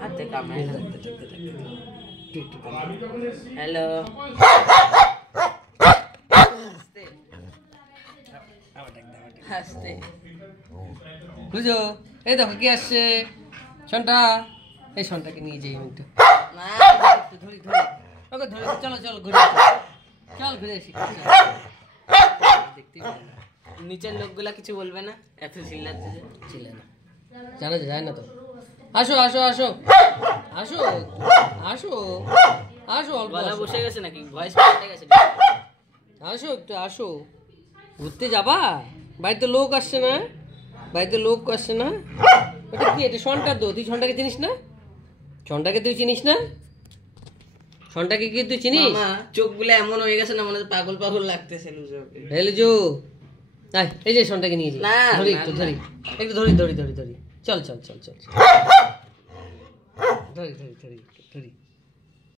হাতে camera hello হাসতে বুঝো এই দেখো কি আসছে শনটা এই শনটাকে নিয়ে যাই আমি একটু না ধরি ধরি ওকে ধরে চলো চলো ঘুরে চল ঘুরে আসি দেখতে নিচের লোকগুলা কিছু বলবে না এত চিল্লাচ্ছে যে ছিল না জানা যায় না তো আসো আসো আসো আসো আসো আসো অল্প গলা আসো। বসে গেছে নাকি ভয়েস কেটে গেছে আসো একটু আসো ঘুরতে যাবা বাড়িতে লোক আসছে না বাড়িতে লোক আসছে না এটা কি এটা শনটা দো তুই শনটাকে চিনিস না শনটাকে তুই চিনিস না শনটাকে কি তুই চিনিস মামা চোখগুলো এমন হয়ে গেছে না মনে হচ্ছে পাগল পাগল লাগতেছে লুজোকে হেলে জো আয় এই যে শনটাকে নিয়ে যাই না, ধরি না, একটু না। ধরি একটু ধরি ধরি ধরি ধরি চল চল চল চল চল। ধরি ধরি ধরি ধরি